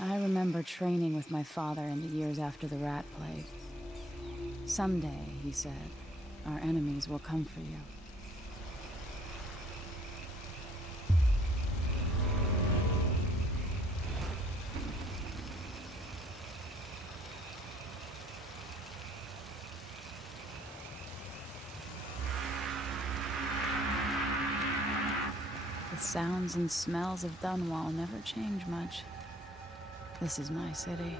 I remember training with my father in the years after the rat plague. Someday, he said, our enemies will come for you. The sounds and smells of Dunwall never change much. This is my city.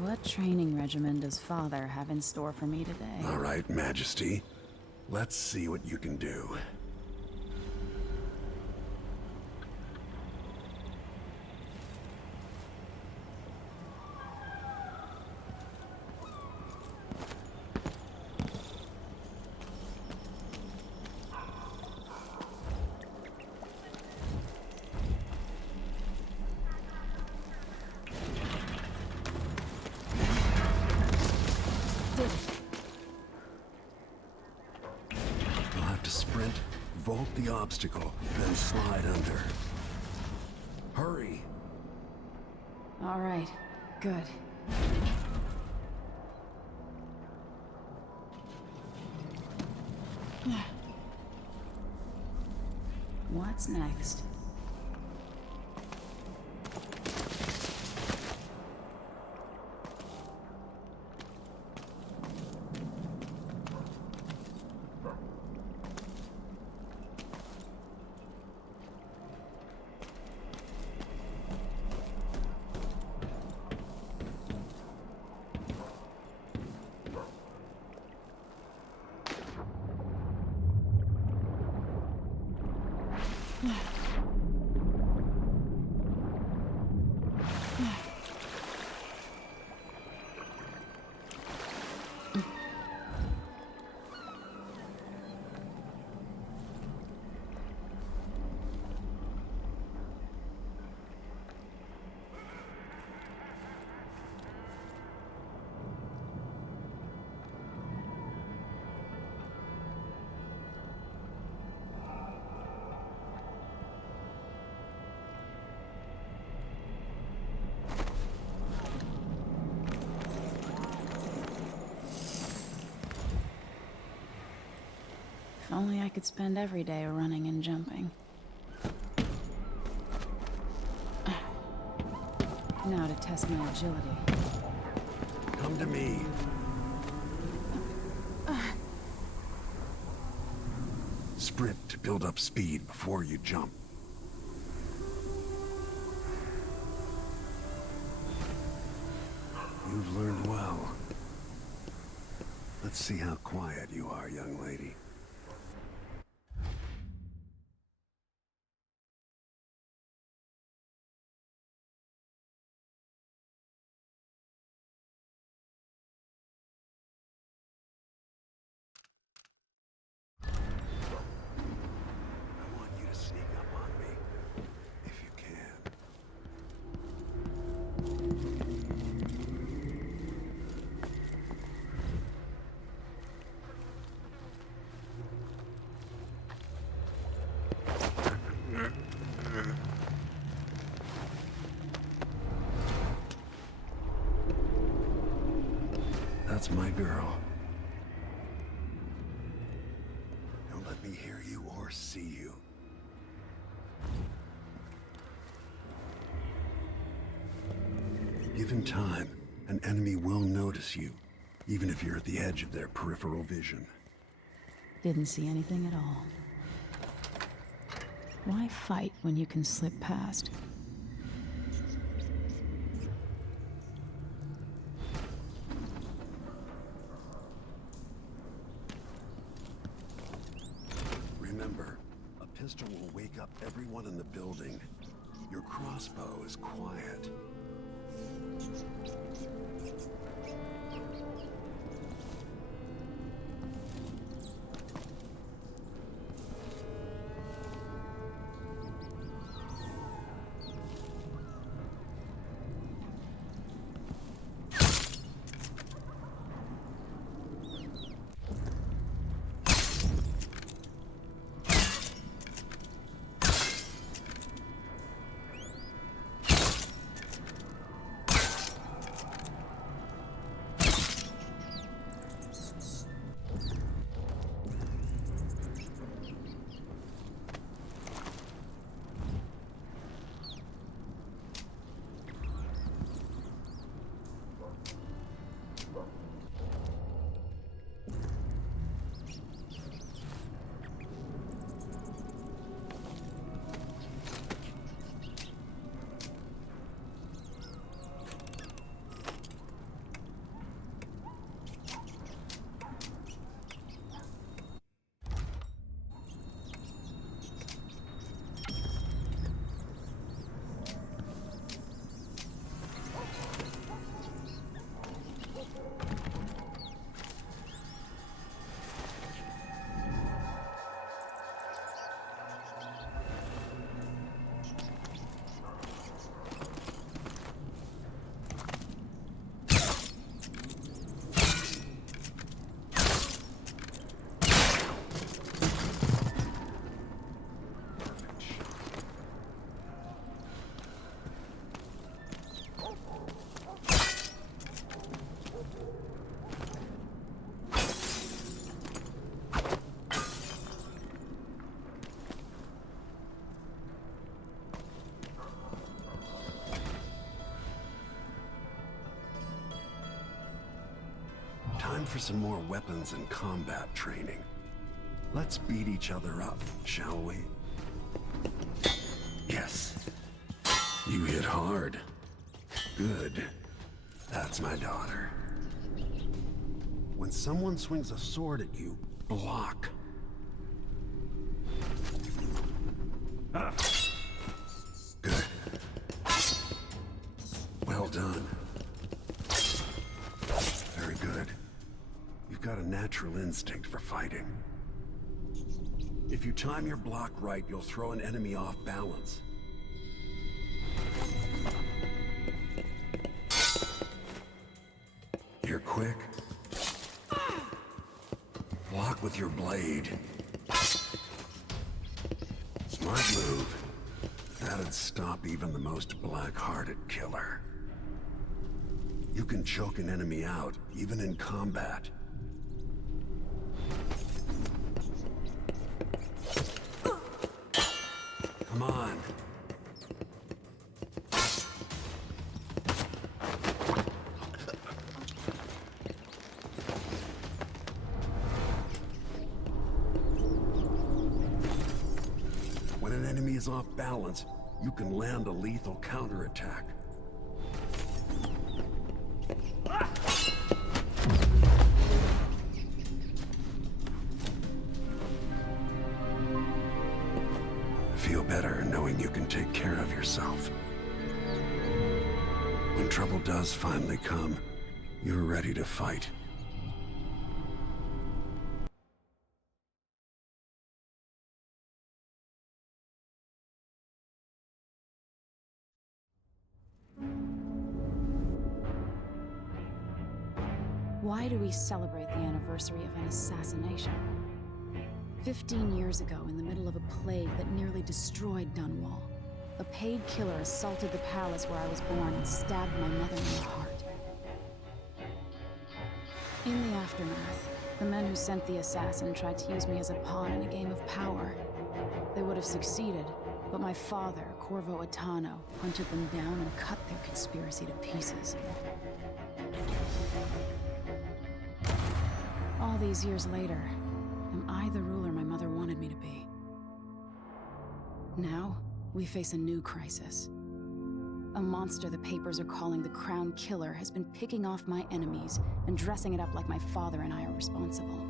What training regimen does Father have in store for me today? All right, Majesty. Let's see what you can do. You'll have to sprint, vault the obstacle, then slide under. Hurry! All right, good. What's next? If only I could spend every day running and jumping. Now to test my agility. Come to me. Sprint to build up speed before you jump. You've learned well. Let's see how quiet you are, young lady. I want you to sneak up on me, if you can. That's my girl. Don't let me hear you or see you. Given time, an enemy will notice you, even if you're at the edge of their peripheral vision. Didn't see anything at all. Why fight when you can slip past? Remember, a pistol will wake up everyone in the building. Your crossbow is quiet. for some more weapons and combat training. Let's beat each other up, shall we? Yes. You hit hard. Good. That's my daughter. When someone swings a sword at you, block. Good. Well done. Very good. You've got a natural instinct for fighting. If you time your block right, you'll throw an enemy off balance. You're quick. Block with your blade. Smart move. That'd stop even the most black-hearted killer. You can choke an enemy out, even in combat. Come on. When an enemy is off balance, you can land a lethal counterattack. Feel better knowing you can take care of yourself. When trouble does finally come, you're ready to fight. Why do we celebrate the anniversary of an assassination? 15 years ago, in the middle of a plague that nearly destroyed Dunwall, a paid killer assaulted the palace where I was born and stabbed my mother in the heart. In the aftermath, the men who sent the assassin tried to use me as a pawn in a game of power. They would have succeeded, but my father, Corvo Attano, hunted them down and cut their conspiracy to pieces. All these years later, am I the ruler my mother wanted me to be? Now, we face a new crisis. A monster the papers are calling the Crown Killer has been picking off my enemies and dressing it up like my father and I are responsible.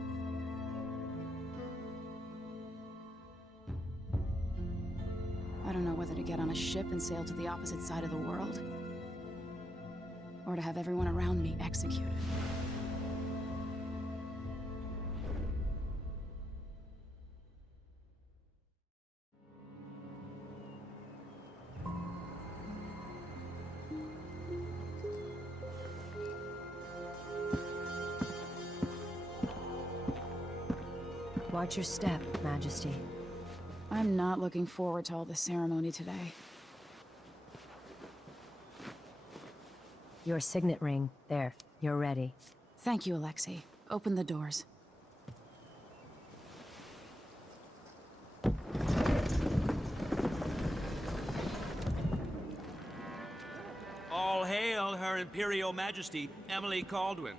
I don't know whether to get on a ship and sail to the opposite side of the world, or to have everyone around me executed. Watch your step, Majesty. I'm not looking forward to all the ceremony today. Your signet ring. There. You're ready. Thank you, Alexei. Open the doors. All hail Her Imperial Majesty, Emily Caldwin.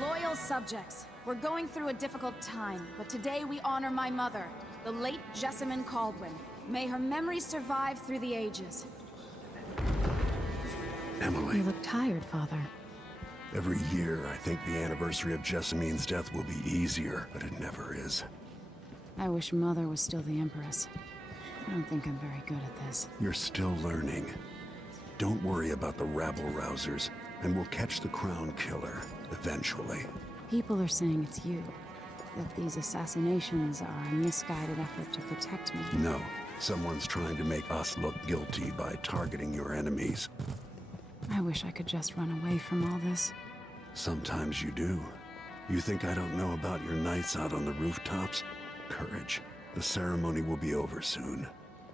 Loyal subjects, we're going through a difficult time, but today we honor my mother, the late Jessamine Caldwin. May her memory survive through the ages. Emily. You look tired, Father. Every year, I think the anniversary of Jessamine's death will be easier, but it never is. I wish Mother was still the Empress. I don't think I'm very good at this. You're still learning. Don't worry about the rabble-rousers, and we'll catch the Crown Killer, eventually. People are saying it's you. That these assassinations are a misguided effort to protect me. No. Someone's trying to make us look guilty by targeting your enemies. I wish I could just run away from all this. Sometimes you do. You think I don't know about your nights out on the rooftops? Courage. The ceremony will be over soon.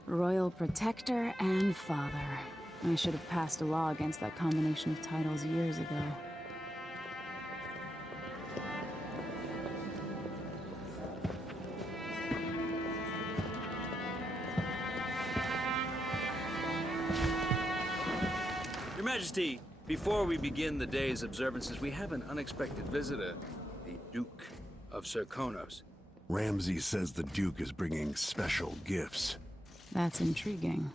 Royal Protector and Father. I should have passed a law against that combination of titles years ago. Your Majesty, Before we begin the day's observances, we have an unexpected visitor, the Duke of Serkonos. Ramsey says the Duke is bringing special gifts. That's intriguing.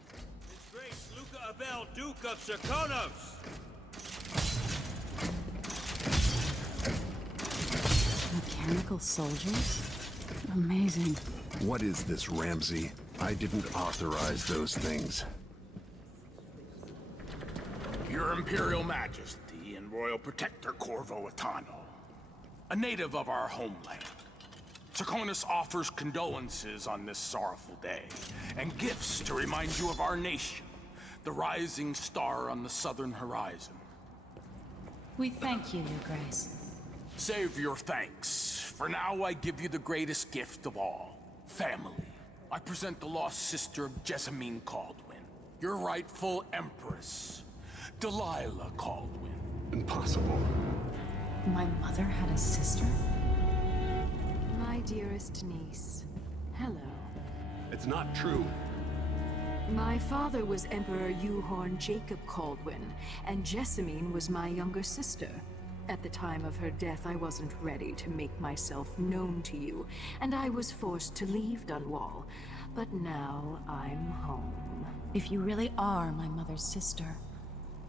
His Grace Luca Abel, Duke of Serkonos! Mechanical soldiers? Amazing. What is this, Ramsey? I didn't authorize those things. Your Imperial Majesty and Royal Protector Corvo Atano, a native of our homeland. Serkonos offers condolences on this sorrowful day, and gifts to remind you of our nation, the rising star on the southern horizon. We thank you, Your Grace. Save your thanks. For now, I give you the greatest gift of all, family. I present the lost sister of Jessamine Caldwin, your rightful empress, Delilah Caldwin. Impossible. My mother had a sister? My dearest niece, hello. It's not true. My father was Emperor Euhorn Jacob Caldwin, and Jessamine was my younger sister. At the time of her death, I wasn't ready to make myself known to you, and I was forced to leave Dunwall. But now I'm home. If you really are my mother's sister,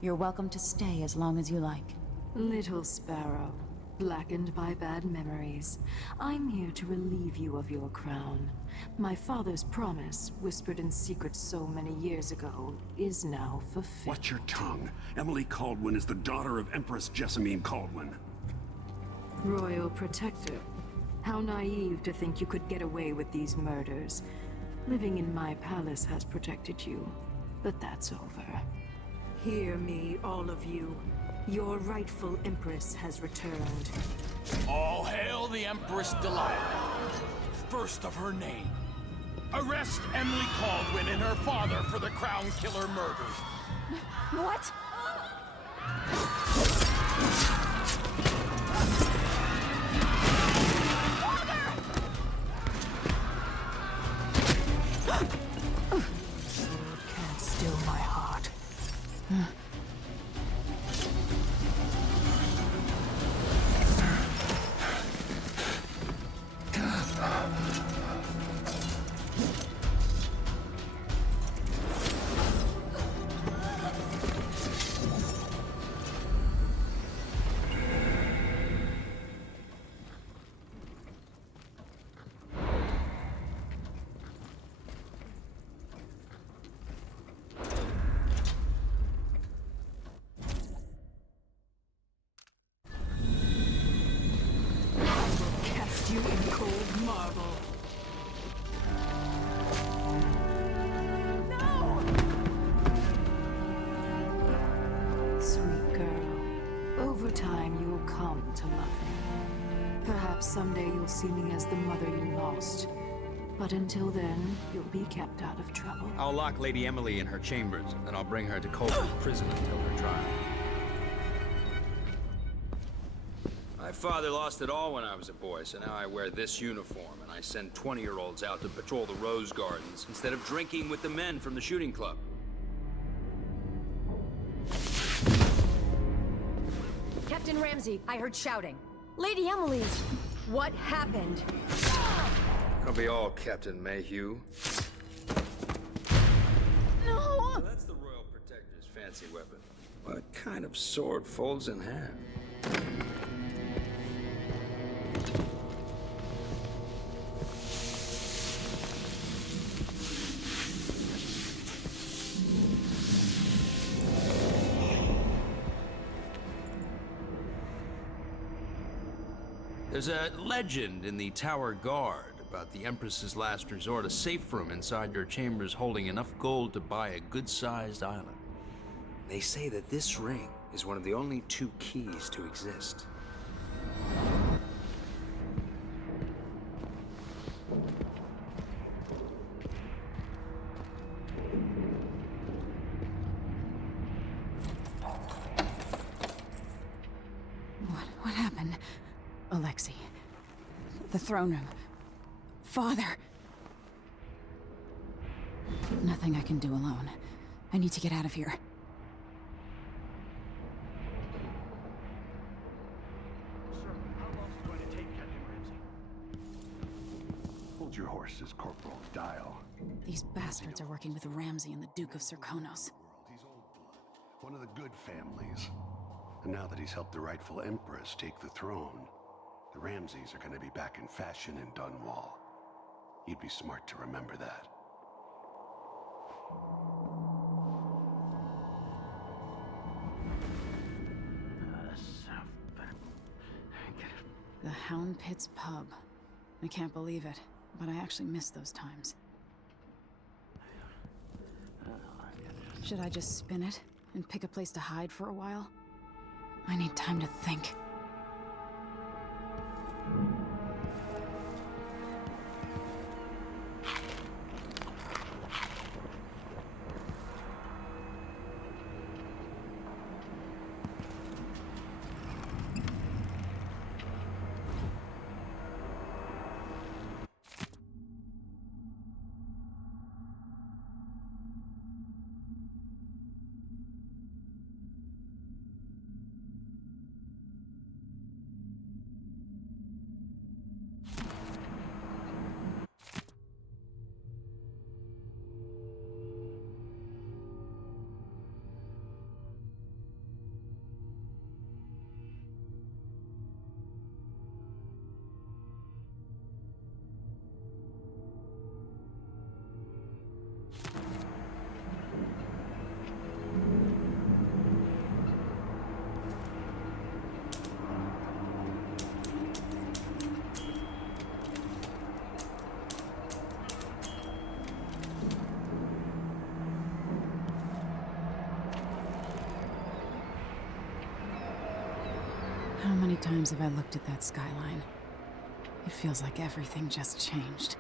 you're welcome to stay as long as you like. Little sparrow, blackened by bad memories, I'm here to relieve you of your crown. My father's promise, whispered in secret so many years ago, is now fulfilled. Watch your tongue. Emily Caldwin is the daughter of Empress Jessamine Caldwin. Royal Protector, how naive to think you could get away with these murders. Living in my palace has protected you, but that's over. Hear me, all of you. Your rightful Empress has returned. All hail the Empress Delilah, first of her name. Arrest Emily Caldwin and her father for the Crown Killer murders. What? Sword can't still my heart. You in cold marble. No! Sweet girl, over time you'll come to love me. Perhaps someday you'll see me as the mother you lost. But until then, you'll be kept out of trouble. I'll lock Lady Emily in her chambers, and I'll bring her to Colton's prison until her trial. My father lost it all when I was a boy, so now I wear this uniform, and I send 20-year-olds out to patrol the rose gardens instead of drinking with the men from the shooting club. Captain Ramsey, I heard shouting. Lady Emily, what happened? That'll be all, Captain Mayhew. No! So that's the Royal Protector's fancy weapon. What kind of sword folds in half? There's a legend in the Tower Guard about the Empress's last resort, a safe room inside your chambers holding enough gold to buy a good-sized island. They say that this ring is one of the only 2 keys to exist. What happened? Alexei. The throne room. Father. Nothing I can do alone. I need to get out of here. These bastards are working with Ramsey and the Duke of Serkonos. He's old blood, one of the good families. And now that he's helped the rightful Empress take the throne, the Ramseys are going to be back in fashion in Dunwall. You'd be smart to remember that. The Hound Pits pub. I can't believe it, but I actually miss those times. Should I just spin it and pick a place to hide for a while? I need time to think. How many times have I looked at that skyline? It feels like everything just changed.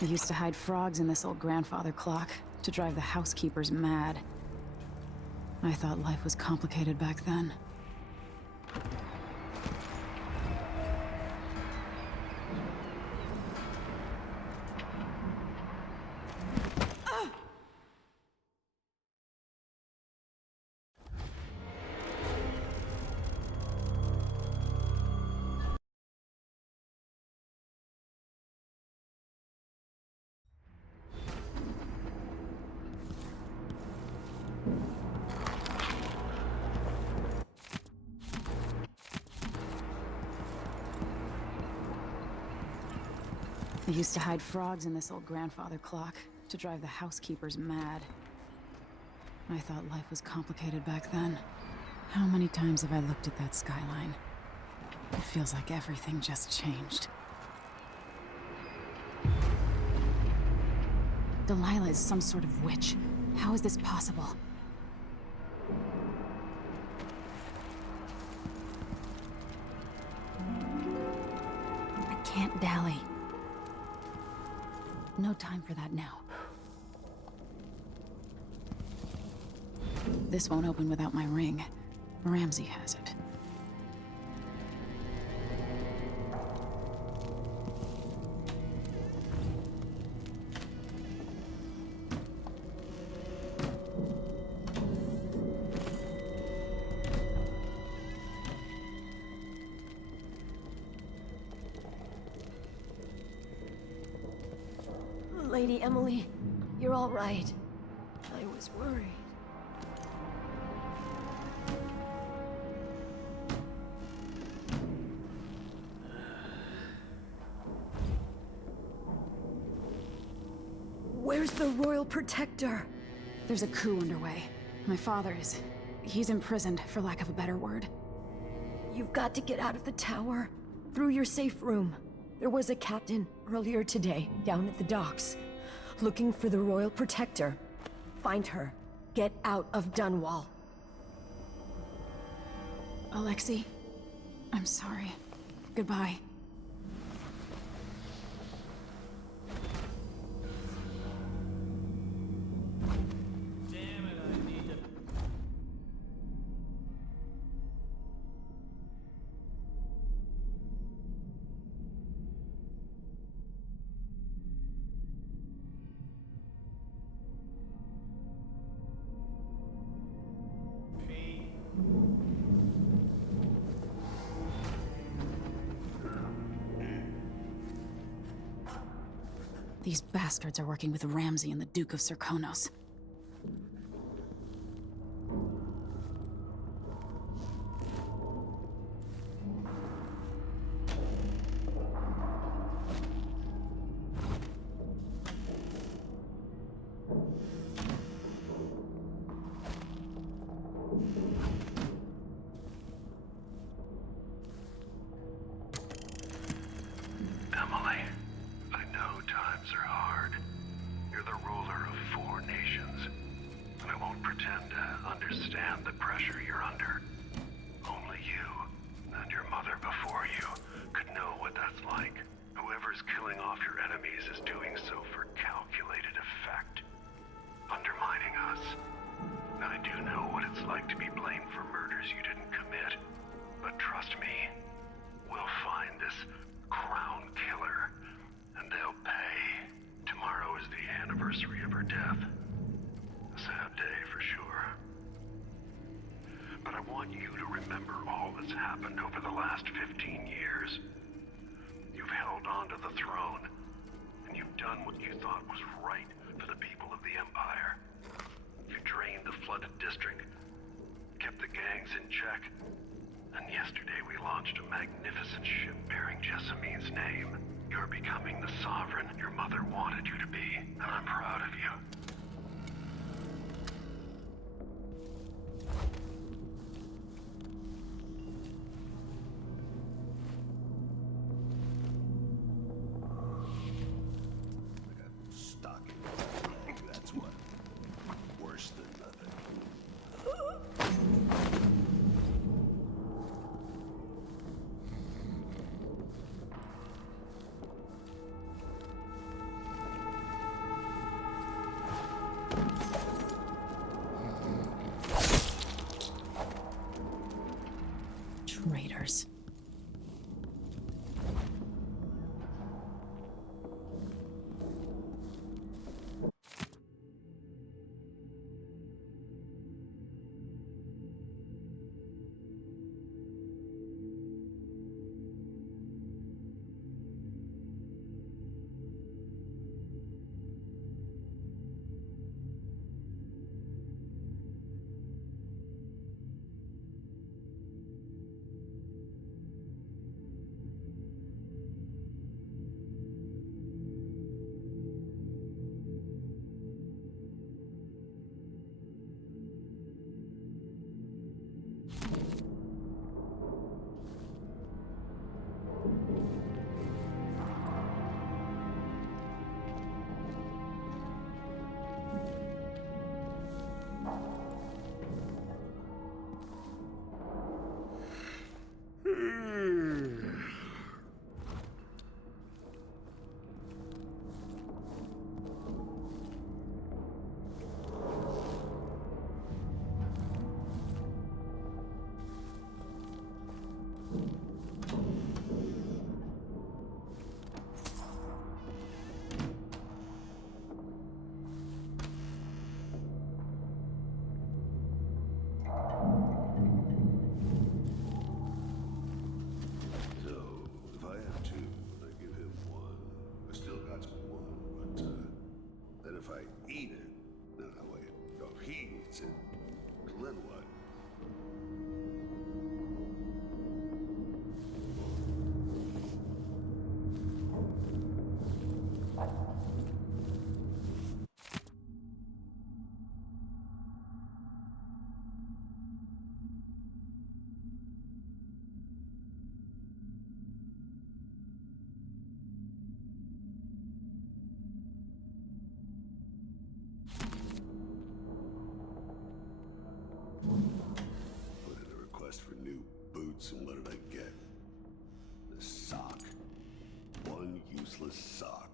I used to hide frogs in this old grandfather clock to drive the housekeepers mad. I thought life was complicated back then. I used to hide frogs in this old grandfather clock to drive the housekeepers mad. I thought life was complicated back then. How many times have I looked at that skyline? It feels like everything just changed. Delilah is some sort of witch. How is this possible? I can't dally. No time for that now. This won't open without my ring. Ramsey has it. Lady Emily, you're all right. I was worried. Where's the Royal Protector? There's a coup underway. My father is... he's imprisoned, for lack of a better word. You've got to get out of the tower. Through your safe room. There was a captain earlier today, down at the docks. Looking for the Royal Protector. Find her. Get out of Dunwall. Alexei, I'm sorry. Goodbye. These bastards are working with Ramsay and the Duke of Serkonos. Emily, I know times are hard. You're the ruler of 4 nations, and I won't pretend to understand the pressure you're under. Only you, and your mother before you, could know what that's like. Whoever's killing off your enemies is doing so for calculated effect, undermining us. I do know what it's like to be blamed for murders you didn't commit, but trust me, we'll find this crown killer, and they'll pay. Tomorrow is the anniversary of her death. A sad day for sure. But I want you to remember all that's happened over the last 15 years. You've held on to the throne, and you've done what you thought was right for the people of the Empire. You drained the flooded district, kept the gangs in check, and yesterday we launched a magnificent ship bearing Jessamine's name. You're becoming the sovereign your mother wanted you to be, and I'm proud of you. I got stock in my leg, that's what. Worse than nothing. Traitors. And what did I get? A sock. One useless sock.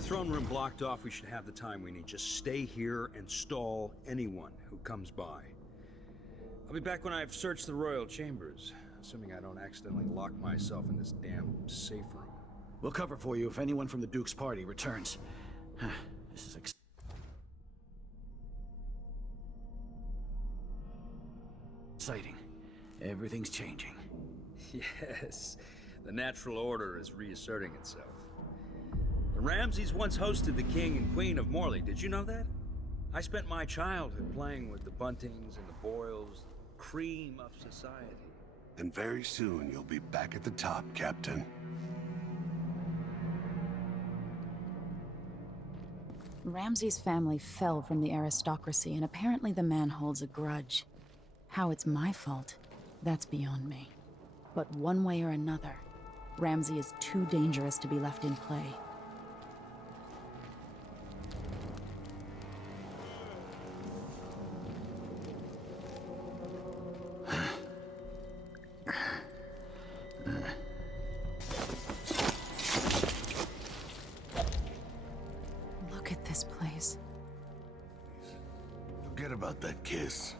Throne room blocked off, we should have the time we need. Just stay here and stall anyone who comes by. I'll be back when I've searched the royal chambers, assuming I don't accidentally lock myself in this damn safe room. We'll cover for you if anyone from the Duke's party returns. This is exciting. Everything's changing. Yes, the natural order is reasserting itself. The Ramseys once hosted the King and Queen of Morley. Did you know that? I spent my childhood playing with the Buntings and the Boyles, the cream of society. And very soon you'll be back at the top, Captain. Ramsey's family fell from the aristocracy, and apparently the man holds a grudge. How it's my fault, that's beyond me. But one way or another, Ramsey is too dangerous to be left in play. Look at this place. Forget about that kiss.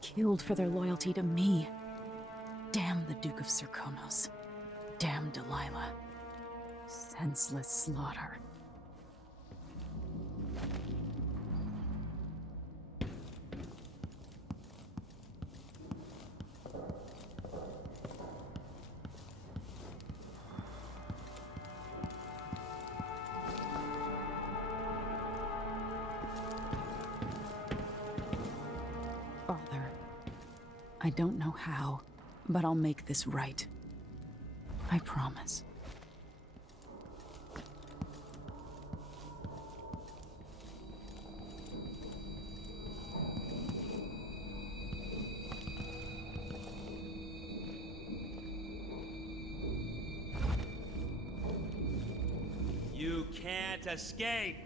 Killed for their loyalty to me. Damn the Duke of Serkonos. Damn Delilah. Senseless slaughter. Father, I don't know how, but I'll make this right. I promise. You can't escape!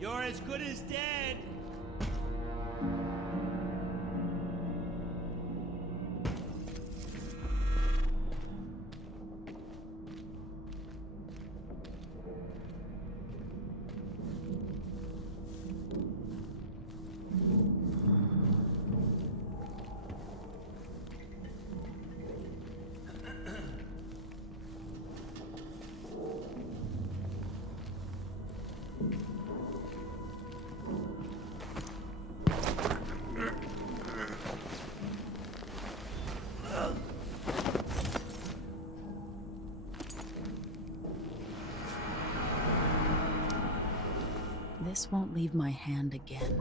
You're as good as dead! This won't leave my hand again.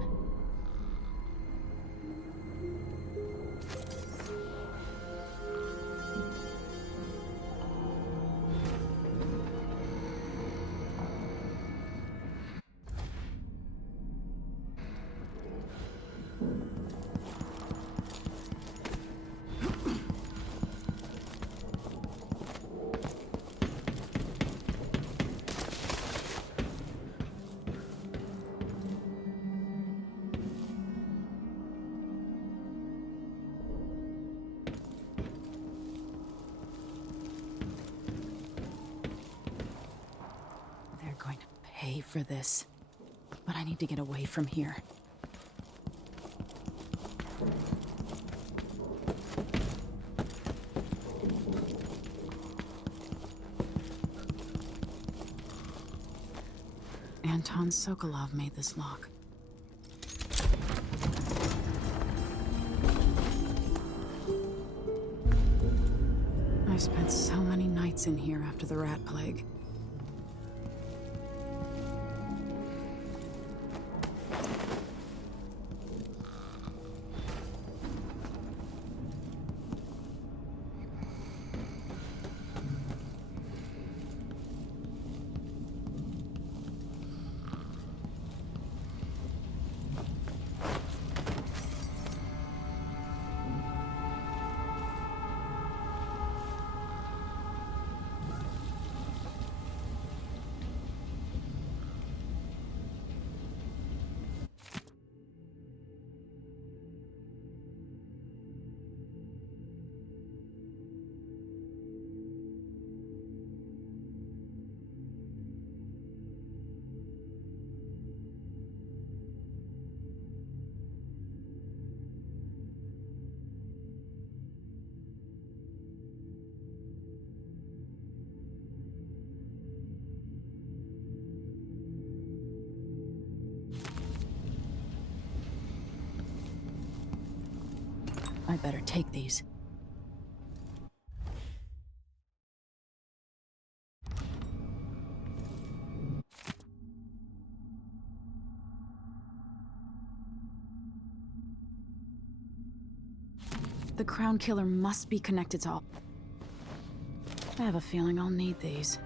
They're going to pay for this. But I need to get away from here. Anton Sokolov made this lock. I spent so many nights in here after the rat plague. I better take these. The Crown Killer must be connected to all. I have a feeling I'll need these.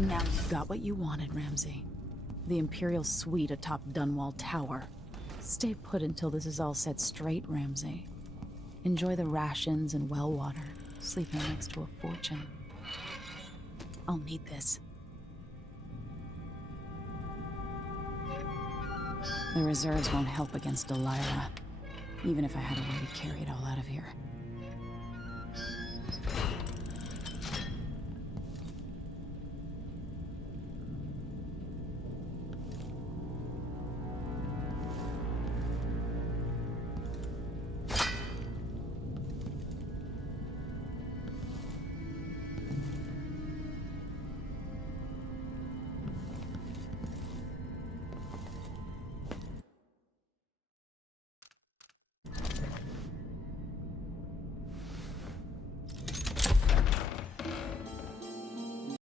Now you've got what you wanted, Ramsey. The Imperial suite atop Dunwall Tower. Stay put until this is all set straight, Ramsey. Enjoy the rations and well water, sleeping next to a fortune. I'll need this. The reserves won't help against Delilah, even if I had a way to carry it all out of here.